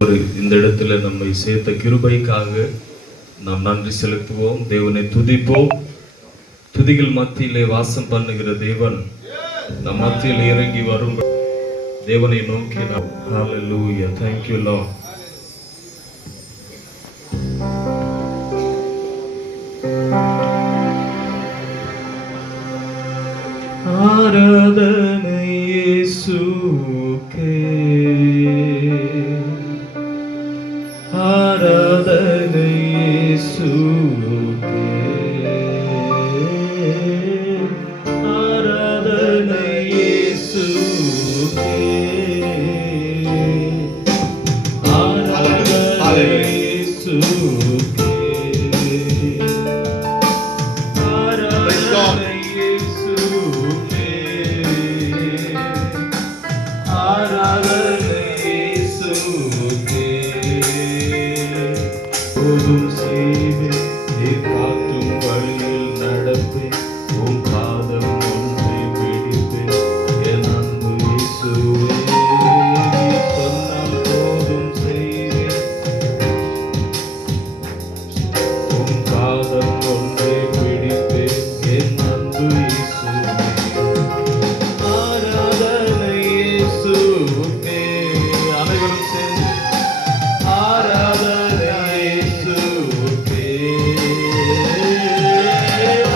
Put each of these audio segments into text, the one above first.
இந்த இடத்துல நம்மை சேர்த்த கிருபைக்காக நாம் நன்றி செலுத்துவோம். தேவனை துதிப்போம். துதிகள் மத்தியிலே வாசம் பண்ணுகிற தேவன் நம் மத்தியில் இறங்கி வரும் தேவனை நோக்கி நாம் ஹல்லேலூயா. Thank you Lord. ஆராதனை இயேசுவுக்கே, ஆராதனை இயேசுவுக்கே, ஆராதனை இயேசுவுக்கே, ஆராதனை இயேசுவுக்கே, ஆராதனை இயேசுவுக்கே, ஆராதனை இயேசுவுக்கே. போதும் செய்வேன், நீர் காட்டும் வழியில் நடப்பேன், உம் பாதம் ஒன்றை பிடிப்பேன், என் அன்பு இயேசுவே. நீர் சொன்னால் போதும் செய்வேன், உம் பாதம் ஒன்றை பிடிப்பேன், என் அன்பு இயேசுவே. ஆராதனை இயேசுவுக்கே. அனைவரும் சேர்ந்து ஆராதனை இயேசுவுக்கே,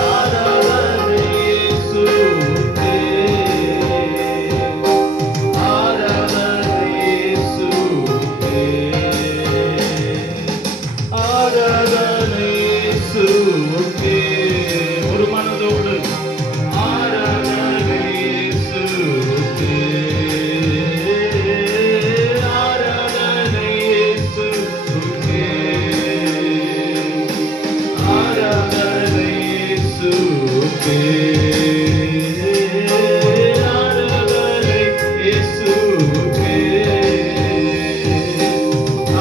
ஆராதனை இயேசுவுக்கே, ஆராதனை இயேசுவுக்கே, ஆராதனை இயேசுவுக்கே. ஒரு மனதோடு ஆராதனை இயேசுவுக்கே, ஆராதனை இயேசுவுக்கே, ஆராதனை இயேசுவுக்கே, ஆராதனை இயேசுவுக்கே,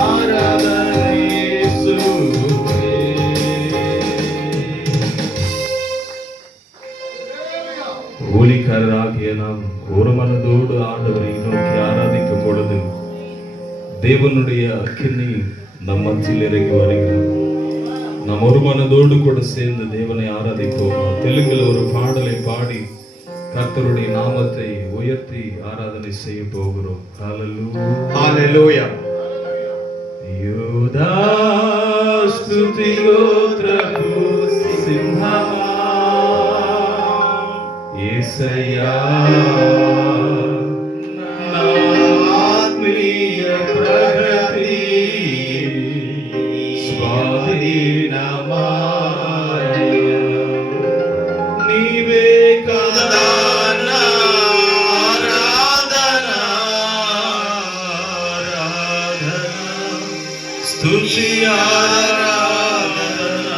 ஆராதனை இயேசுவுக்கே. ஊழியக்காரராகிய நாம் ஒரு மனதோடு ஆண்டவரை நோக்கி ஆராதிக்கும் பொழுது தேவனுடைய அக்கினி நம் மத்தியில் இறங்கி வருகிறது. நாம் ஒரு மனதோடு கூட சேர்ந்து தேவனை ஆராதிப்போம். தெலுங்கில் ஒரு பாடலை பாடி கர்த்தருடைய நாமத்தை உயர்த்தி ஆராதனை செய்ய போகிறோம். ஹல்லேலூயா, Hallelujah. யோதா స్తుతి గోత్రపు సింహమా యేసయ్యా, నా ఆత్మీయ ప్రగతి స్వాధీనమాయ. నీవే కదా నా ఆరాధన, ఆరాధన, స్తుతి ఆరాధన,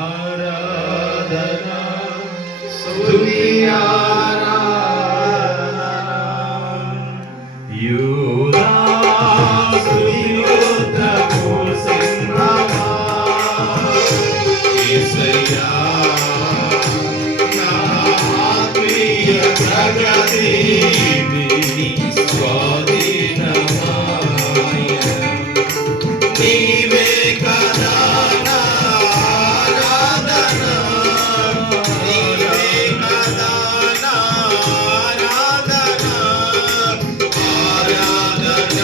ఆరాధన, స్తుతి ఆరాధన. యోధా స్తుతి గోత్రపు సింహమా యేసయ్యా, నా ఆత్మీయ ప్రగతి స్వాధీనమాయ. నీవే కదా నా ఆరాధన, నీవే కదా నా ఆరాధన, ఆరాధన,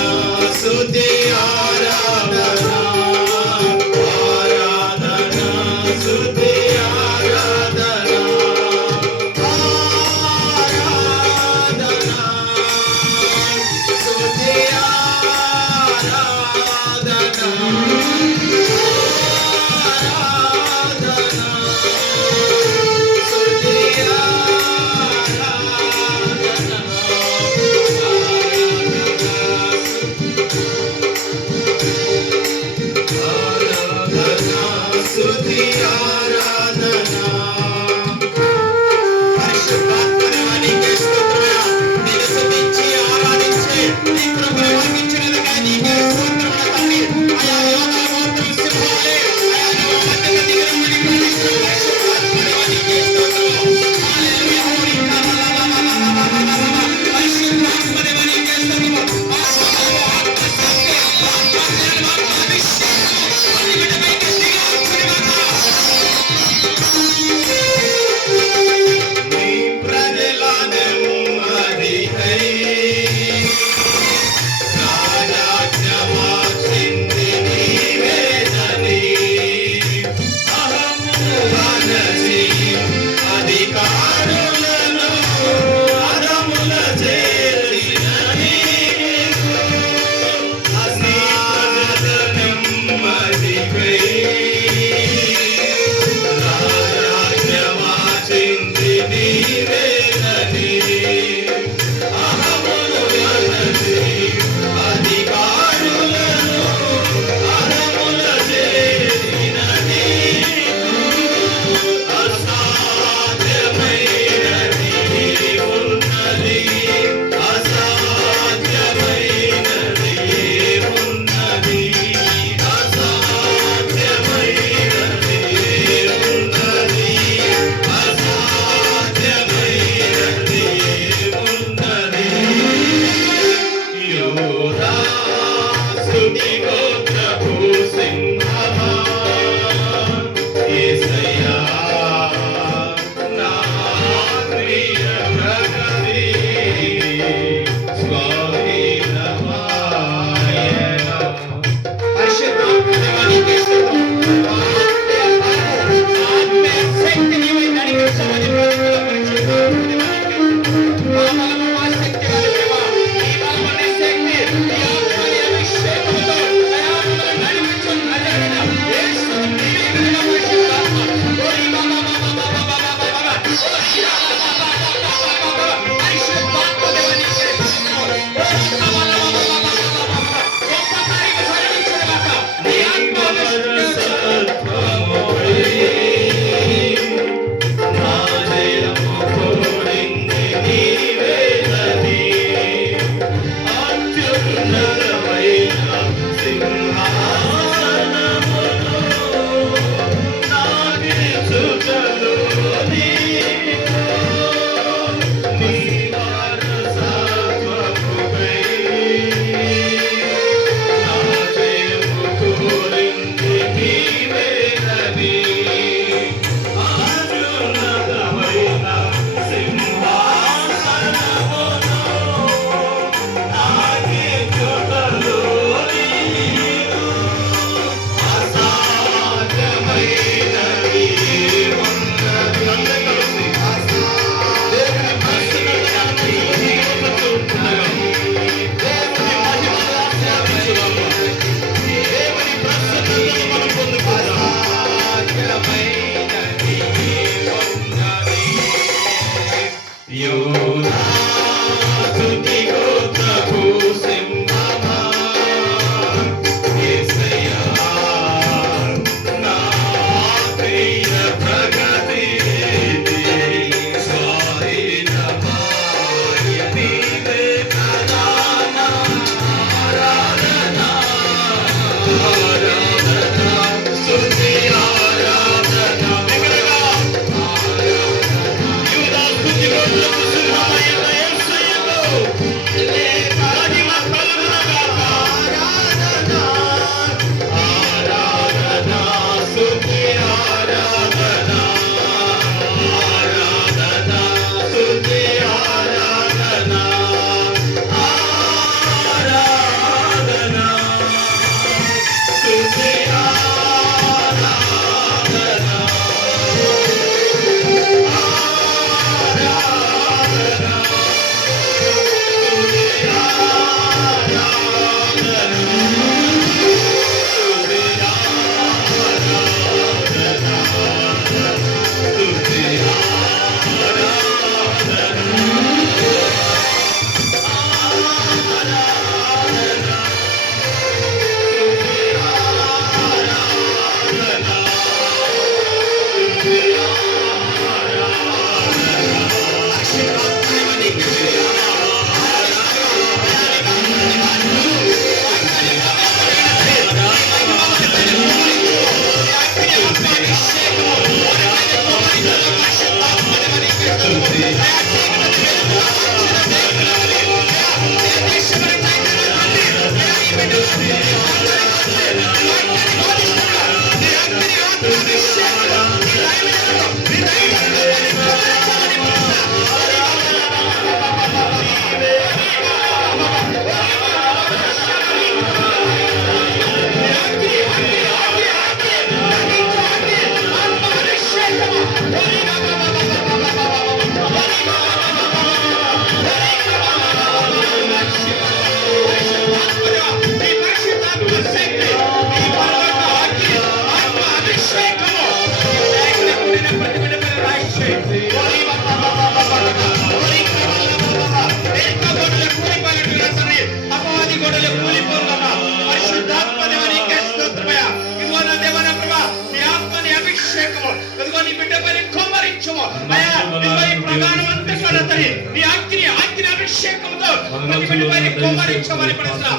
ప్రతి బిడ్డపైన కుమ్మరించమని ప్రార్థిస్తున్నాం.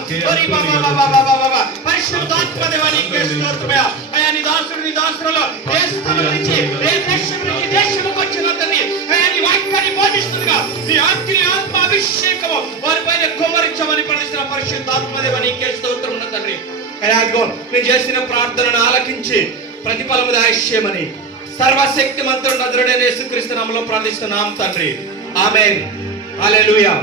పరిశుద్ధాత్మ దేవానికి స్తోత్రమయ్యా. అయ్యా నీ దాసులలో ఏ స్థలం నుంచి ఏ దేశం నుంచి దేశముకు వచ్చిన తండ్రి అయ్యా నీ వాక్యాన్ని బోధిస్తుండగా నీ ఆత్మ అభిషేకము వారిపైన కుమ్మరించమని ప్రార్థిస్తున్నాం. పరిశుద్ధాత్మ దేవానికి స్తోత్రమున తండ్రి. అయ్యా నేను చేసిన ప్రార్థనను ఆలకించి ప్రతిఫలము దయచేయమని సర్వశక్తిమంతుడు నజరుడైన యేసుక్రీస్తు నామములో ప్రార్థిస్తున్నాం తండ్రి. ఆమేన్. హల్లెలూయా.